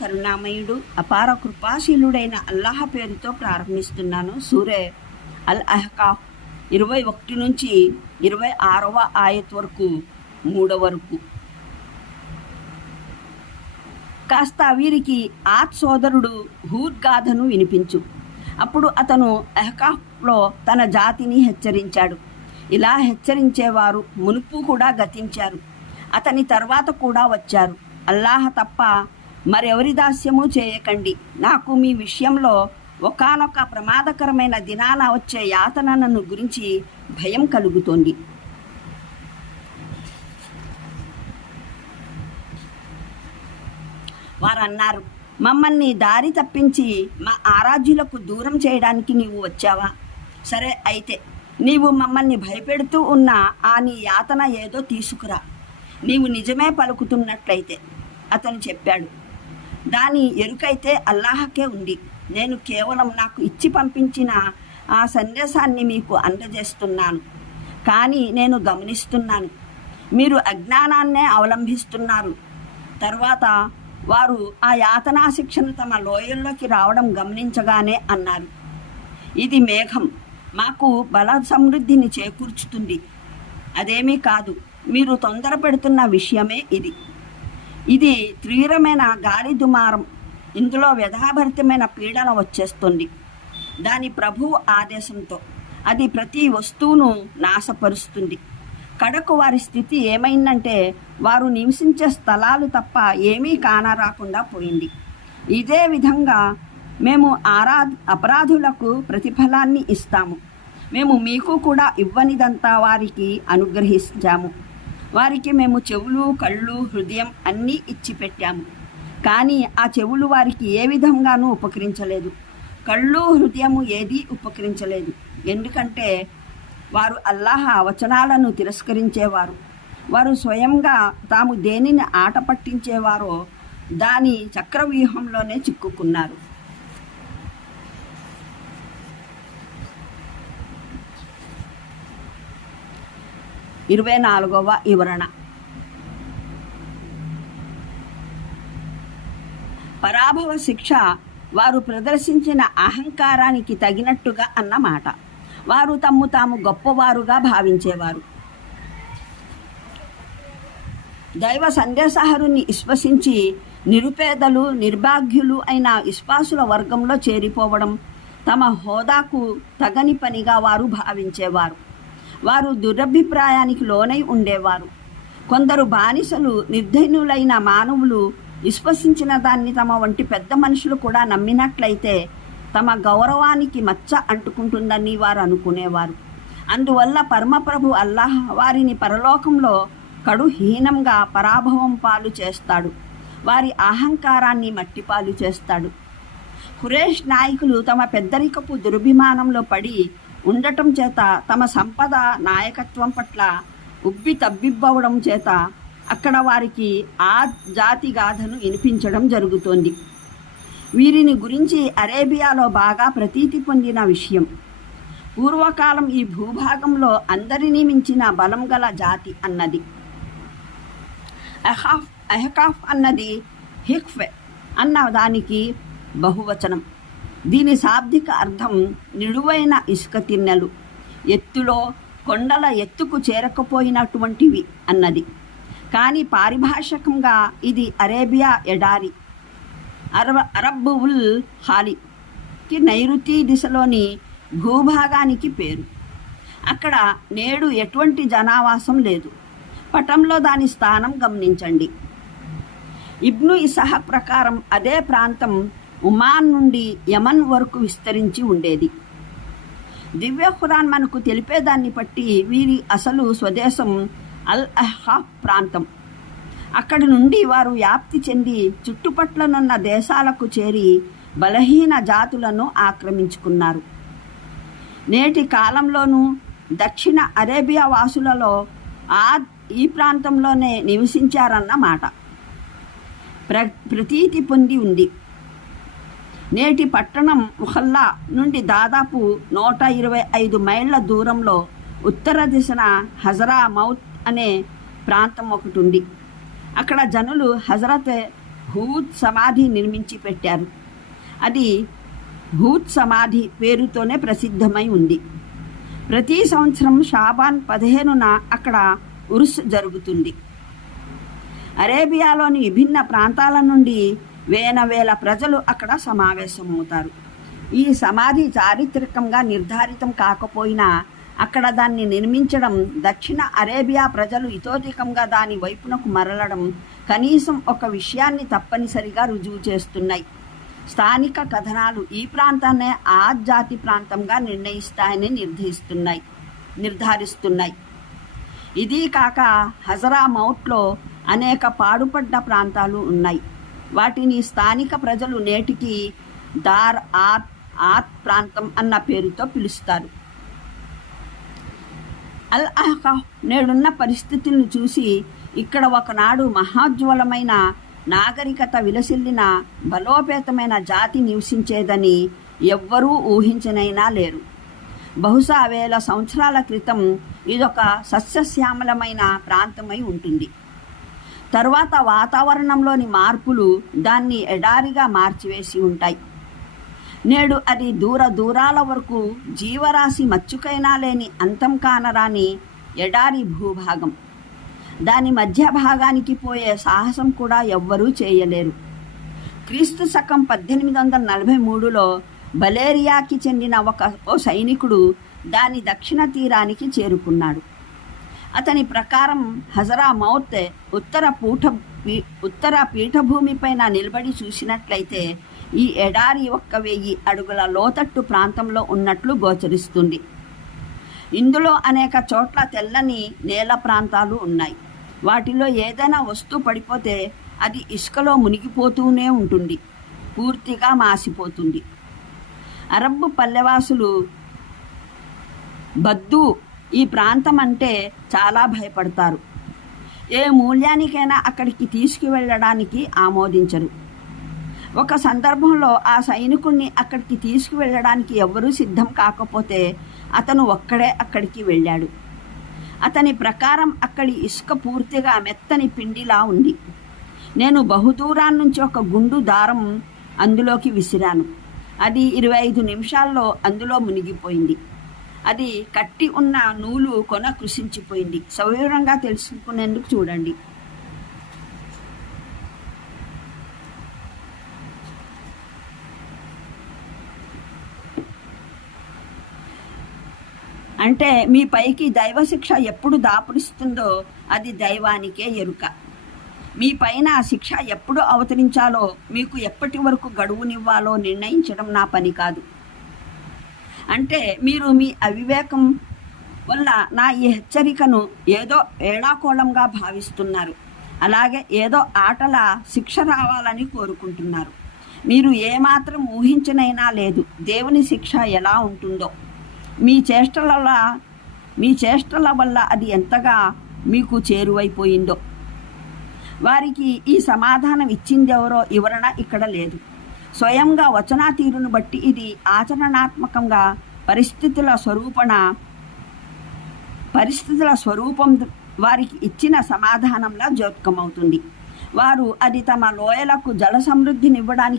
కరుణామయుడు అపార కృపాశీలుడైన అల్లాహ్ పేరుతో ప్రారంభిస్తున్నాను. సూరే అల్ అహకాఫ్ ఇరవై ఒకటి నుంచి ఇరవై ఆరవ ఆయత్ వరకు మూడవ వరకు. కాస్త వీరికి ఆత్ సోదరుడు హూద్ గాథను వినిపించు. అప్పుడు అతను అహకాఫ్లో తన జాతిని హెచ్చరించాడు. ఇలా హెచ్చరించేవారు మునుపు కూడా గతించారు. అతని తర్వాత కూడా వచ్చారు. అల్లాహ్ తప్ప మరెవరి దాస్యము చేయకండి. నాకు మీ విషయంలో ఒకానొక ప్రమాదకరమైన దినాన వచ్చే యాతనను గురించి భయం కలుగుతోంది. వారు అన్నారు మమ్మల్ని దారి తప్పించి మా ఆరాధ్యులకు దూరం చేయడానికి నీవు వచ్చావా? సరే అయితే నీవు మమ్మల్ని భయపెడుతూ ఉన్న ఆ నీ యాతన ఏదో తీసుకురా. నీవు నిజమే పలుకుతున్నట్లయితే అతను చెప్పాడు. దాని ఎరుకైతే అల్లాహకే ఉంది. నేను కేవలం నాకు ఇచ్చి పంపించిన ఆ సందేశాన్ని మీకు అందజేస్తున్నాను. కానీ నేను గమనిస్తున్నాను. మీరు అజ్ఞానాన్నే అవలంబిస్తున్నారు. తర్వాత వారు ఆ యాతనా శిక్షను తమ లోయల్లోకి రావడం గమనించగానే అన్నారు. ఇది మేఘం. మాకు బల సమృద్ధిని చేకూర్చుతుంది. అదేమీ కాదు. మీరు తొందర పెడుతున్న విషయమే ఇది. ఇది తీవ్రమైన గాలి దుమారం. ఇందులో వ్యధాభరితమైన పీడన వచ్చేస్తుంది. దాని ప్రభు ఆదేశంతో అది ప్రతి వస్తువును నాశపరుస్తుంది. కడకు వారి స్థితి ఏమైందంటే వారు నివసించే స్థలాలు తప్ప ఏమీ కానరాకుండా పోయింది. ఇదే విధంగా మేము ఆరా అపరాధులకు ప్రతిఫలాన్ని ఇస్తాము. మేము మీకు కూడా ఇవ్వనిదంతా వారికి అనుగ్రహించాము. వారికి మేము చెవులు కళ్ళు హృదయం అన్నీ ఇచ్చి పెట్టాము. కానీ ఆ చెవులు వారికి ఏ విధంగానూ ఉపకరించలేదు. కళ్ళు హృదయము ఏదీ ఉపకరించలేదు. ఎందుకంటే వారు అల్లాహ వచనాలను తిరస్కరించేవారు. వారు స్వయంగా తాము దేనిని ఆట పట్టించేవారో దాని చక్రవ్యూహంలోనే చిక్కుకున్నారు. ఇరవై నాలుగవ వివరణ. పరాభవ శిక్ష వారు ప్రదర్శించిన అహంకారానికి తగినట్టుగా అన్నమాట. వారు తమ్ము తాము గొప్పవారుగా భావించేవారు. దైవ సందేశహరుని విశ్వసించి నిరుపేదలు నిర్భాగ్యులు అయిన విశ్వాసుల వర్గంలో చేరిపోవడం తమ హోదాకు తగని పనిగా వారు భావించేవారు. వారు దురభిప్రాయానికి లోనై ఉండేవారు. కొందరు బానిసలు నిర్ధనులైన మానవులు విశ్వసించిన దాన్ని తమ వంటి పెద్ద మనుషులు కూడా నమ్మినట్లయితే తమ గౌరవానికి మచ్చ అంటుకుంటుందని వారు అనుకునేవారు. అందువల్ల పరమప్రభు అల్లాహ్ వారిని పరలోకంలో కడుహీనంగా పరాభవం పాలు చేస్తాడు. వారి అహంకారాన్ని మట్టిపాలు చేస్తాడు. హురేష్ నాయకులు తమ పెద్దరికపు దుర్భిమానంలో పడి ఉండటం చేత తమ సంపద నాయకత్వం పట్ల ఉబ్బి తబ్బిబ్బవడం చేత అక్కడ వారికి ఆ జాతి గాథను వినిపించడం జరుగుతోంది. వీరిని గురించి అరేబియాలో బాగా ప్రతీతి పొందిన విషయం. పూర్వకాలం ఈ భూభాగంలో అందరినీ మించిన బలం గల జాతి అన్నది. అహాఫ్ అహకాఫ్ అన్నది హిక్ఫె అన్న దానికి బహువచనం. దీని శాబ్దిక అర్థం నిడువైన ఇసుక తిన్నెలు. ఎత్తులో కొండల ఎత్తుకు చేరకపోయినటువంటివి అన్నది. కానీ పారిభాషికంగా ఇది అరేబియా ఎడారి అరబ్ అరబ్ ఉల్ హాలికి నైరుతి దిశలోని భూభాగానికి పేరు. అక్కడ నేడు ఎటువంటి జనావాసం లేదు. పటంలో దాని స్థానం గమనించండి. ఇబ్ను ఇసహ ప్రకారం అదే ప్రాంతం ఉమాన్ నుండి యమన్ వరకు విస్తరించి ఉండేది. దివ్య ఖురాన్ మనకు తెలిపేదాన్ని బట్టి వీరి అసలు స్వదేశం అల్ అహా ప్రాంతం. అక్కడి నుండి వారు వ్యాప్తి చెంది చుట్టుపట్లనున్న దేశాలకు చేరి బలహీన జాతులను ఆక్రమించుకున్నారు. నేటి కాలంలోనూ దక్షిణ అరేబియా వాసులలో ఆ ఈ ప్రాంతంలోనే నివసించారన్నమాట. ప్ర ప్రతీతి పొంది ఉంది. నేటి పట్టణం ముహల్లా నుండి దాదాపు నూట ఇరవై ఐదు మైళ్ళ దూరంలో ఉత్తర దిశన హజరా మౌత్ అనే ప్రాంతం ఒకటి ఉంది అక్కడ జనులు హజరత్ భూత్ సమాధి నిర్మించి పెట్టారు. అది భూత్ సమాధి పేరుతోనే ప్రసిద్ధమై ఉంది. ప్రతి సంవత్సరం షాబాన్ పదిహేనున అక్కడ ఉరుస్ జరుగుతుంది. అరేబియాలోని విభిన్న ప్రాంతాల నుండి వేల వేల ప్రజలు అక్కడ సమావేశమవుతారు. ఈ సమాధి చారిత్రకంగా నిర్ధారితం కాకపోయినా అక్కడ దాన్ని నిర్మించడం దక్షిణ అరేబియా ప్రజలు ఇతోధికంగా దాని వైపునకు మరలడం కనీసం ఒక విషయాన్ని తప్పనిసరిగా రుజువు చేస్తున్నాయి. స్థానిక కథనాలు ఈ ప్రాంతాన్నే ఆ జాతి ప్రాంతంగా నిర్ణయిస్తాయని నిర్ధరిస్తున్నాయి నిర్ధారిస్తున్నాయి. ఇది కాక హజరా మౌట్లో అనేక పాడుపడ్డ ప్రాంతాలు ఉన్నాయి. వాటిని స్థానిక ప్రజలు నేటికి దార్ ఆత్ ఆత్ ప్రాంతం అన్న పేరుతో పిలుస్తారు. అల్ అహ్కా నేడున్న పరిస్థితులను చూసి ఇక్కడ ఒకనాడు మహాజ్వలమైన నాగరికత విలసిల్లిన బలోపేతమైన జాతి నివసించేదని ఎవ్వరూ ఊహించనైనా లేరు. బహుశా వేల సంవత్సరాల క్రితం ఇదొక సస్యశ్యామలమైన ప్రాంతమై ఉంటుంది. తరువాత వాతావరణంలోని మార్పులు దాన్ని ఎడారిగా మార్చివేసి ఉంటాయి. నేడు అది దూర దూరాల వరకు జీవరాశి మచ్చుకైనా లేని అంతం కానరాని ఎడారి భూభాగం. దాని మధ్య భాగానికి పోయే సాహసం కూడా ఎవ్వరూ చేయలేరు. క్రీస్తు శకం పద్దెనిమిది వందల నలభై మూడులో బలేరియాకి చెందిన ఒక ఓ సైనికుడు దాని దక్షిణ తీరానికి చేరుకున్నాడు. అతని ప్రకారం హజరా మౌత్ ఉత్తర పూట ఉత్తర పీఠభూమిపైన నిలబడి చూసినట్లయితే ఈ ఎడారి ఒక్క వెయ్యి అడుగుల లోతట్టు ప్రాంతంలో ఉన్నట్లు గోచరిస్తుంది. ఇందులో అనేక చోట్ల తెల్లని నేల ప్రాంతాలు ఉన్నాయి. వాటిలో ఏదైనా వస్తువు పడిపోతే అది ఇసుకలో మునిగిపోతూనే ఉంటుంది. పూర్తిగా మాసిపోతుంది. అరబ్బు పల్లెవాసులు బద్దు ఈ ప్రాంతం అంటే చాలా భయపడతారు. ఏ మూల్యానికైనా అక్కడికి తీసుకువెళ్ళడానికి ఆమోదించరు. ఒక సందర్భంలో ఆ సైనికుణ్ణి అక్కడికి తీసుకువెళ్ళడానికి ఎవ్వరూ సిద్ధం కాకపోతే అతను ఒక్కడే అక్కడికి వెళ్ళాడు. అతని ప్రకారం అక్కడి ఇసుక పూర్తిగా మెత్తని పిండిలా ఉంది. నేను బహుదూరాన్ని నుంచి ఒక గుండు దారం అందులోకి విసిరాను. అది ఇరవై ఐదు నిమిషాల్లో అందులో మునిగిపోయింది. అది కట్టి ఉన్న నూలు కొన కృషించిపోయింది. సవివరంగా తెలుసుకునేందుకు చూడండి. అంటే మీ పైకి దైవశిక్ష ఎప్పుడు దాపురిస్తుందో అది దైవానికే ఎరుక. మీ పైన శిక్ష ఎప్పుడు అవతరించాలో మీకు ఎప్పటి వరకు గడువునివ్వాలో నిర్ణయించడం నా పని కాదు. అంటే మీరు మీ అవివేకం వల్ల నా ఈ హెచ్చరికను ఏదో ఏడాకోళంగా భావిస్తున్నారు. అలాగే ఏదో ఆటల శిక్ష రావాలని కోరుకుంటున్నారు. మీరు ఏమాత్రం ఊహించనైనా లేదు దేవుని శిక్ష ఎలా ఉంటుందో. మీ చేష్టల వల్ల మీ చేష్టల వల్ల అది ఎంతగా మీకు చేరువైపోయిందో. వారికి ఈ సమాధానం ఇచ్చిందెవరో వివరణ ఇక్కడ లేదు. స్వయంగా వచనా తీరును బట్టి ఇది ఆచరణాత్మకంగా పరిస్థితుల స్వరూపణ పరిస్థితుల స్వరూపం వారికి ఇచ్చిన సమాధానంలా జోత్కమవుతుంది. వారు అది తమ లోయలకు జల సమృద్ధినివ్వడానికి